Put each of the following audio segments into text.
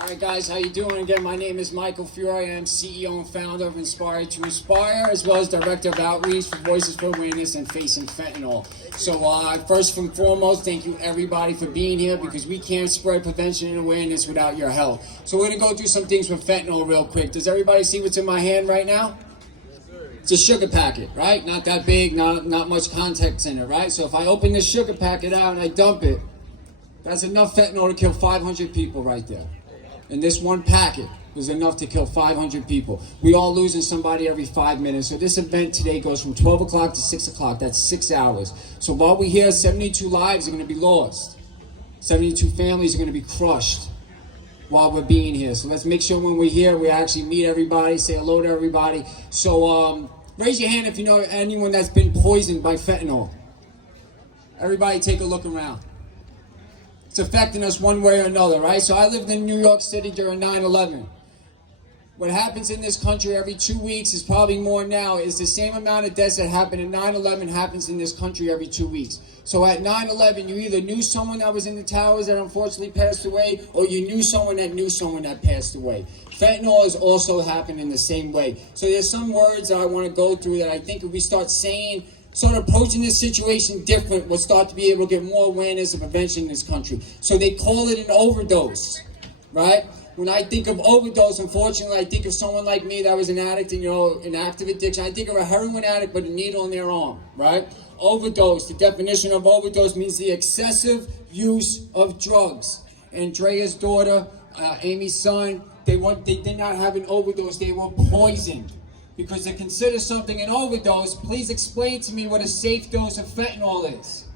All right, guys, how you doing? Again, my name is Michael Fiore. I am CEO and founder of Inspire to Inspire, as well as Director of Outreach for Voices for Awareness and Facing Fentanyl. So first and foremost, thank you everybody for being here, because we can't spread prevention and awareness without your help. So we're going to go through some things with fentanyl real quick. Does everybody see what's in my hand right now? It's a sugar packet, right? Not that big, not much context in it, right? So if I open this sugar packet out and I dump it, that's enough fentanyl to kill 500 people right there. And this one packet is enough to kill 500 people. We all losing somebody every 5 minutes. So this event today goes from 12 o'clock to 6 o'clock. That's 6 hours. So while we're here, 72 lives are going to be lost. 72 families are going to be crushed while we're being here. So let's make sure when we're here, we actually meet everybody, say hello to everybody. So raise your hand if you know anyone that's been poisoned by fentanyl. Everybody take a look around. It's affecting us one way or another, right? So I lived in New York City during 9/11. What happens in this country every 2 weeks, is probably more now, is the same amount of deaths that happened in 9/11 happens in this country every 2 weeks. So at 9/11, you either knew someone that was in the towers that unfortunately passed away, or you knew someone that passed away. Fentanyl is also happening the same way. So there's some words that I want to go through that I think if we start saying, start approaching this situation different, we'll start to be able to get more awareness of prevention in this country. So they call it an overdose, right? When I think of overdose, unfortunately, I think of someone like me that was an addict and, an active addiction. I think of a heroin addict with a needle in their arm, right? Overdose, the definition of overdose means the excessive use of drugs. Andrea's daughter, Amy's son, they did not have an overdose, they were poisoned. Because to consider something an overdose, please explain to me what a safe dose of fentanyl is.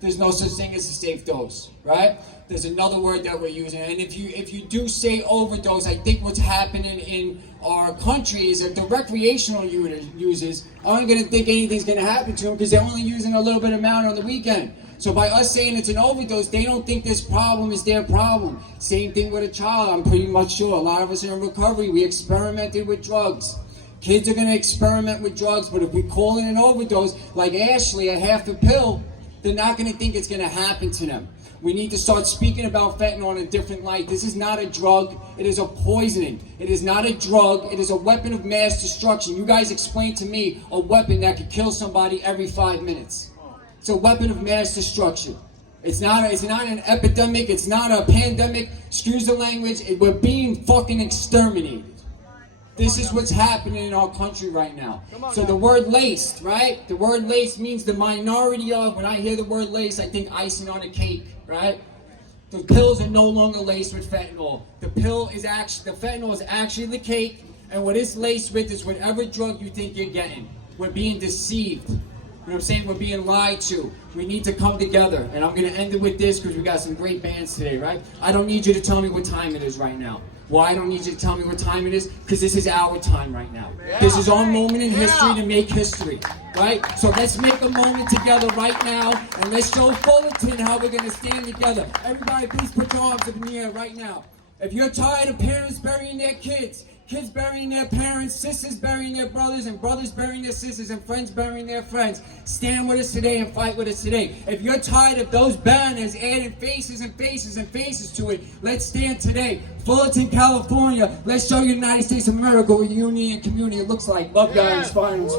There's no such thing as a safe dose, right? There's another word that we're using. And if you do say overdose, I think what's happening in our country is that the recreational users aren't going to think anything's going to happen to them because they're only using a little bit amount on the weekend. So by us saying it's an overdose, they don't think this problem is their problem. Same thing with a child, I'm pretty much sure. A lot of us are in recovery. We experimented with drugs. Kids are going to experiment with drugs, but if we call it an overdose, like Ashley, a half a pill, they're not going to think it's going to happen to them. We need to start speaking about fentanyl in a different light. This is not a drug. It is a poisoning. It is not a drug. It is a weapon of mass destruction. You guys explain to me a weapon that could kill somebody every 5 minutes. It's a weapon of mass destruction. It's not an epidemic. It's not a pandemic. Excuse the language. We're being fucking exterminated. This is what's happening in our country right now. So the word laced, right? The word laced means the minority of. When I hear the word laced, I think icing on a cake, right? The pills are no longer laced with fentanyl. The fentanyl is actually the cake, and what it's laced with is whatever drug you think you're getting. We're being deceived. You know what I'm saying? We're being lied to. We need to come together. And I'm going to end it with this because we got some great bands today, right? I don't need you to tell me what time it is right now. Why I don't need you to tell me what time it is? Because this is our time right now. Yeah. This is our moment in history to make history, right? So let's make a moment together right now, and let's show Fullerton how we're going to stand together. Everybody, please put your arms up in the air right now. If you're tired of parents burying their kids burying their parents, sisters burying their brothers, and brothers burying their sisters, and friends burying their friends, stand with us today and fight with us today. If you're tired of those banners adding faces and faces and faces to it, let's stand today. Fullerton, California, let's show United States of America what unity and community looks like. Love, guys. Finals.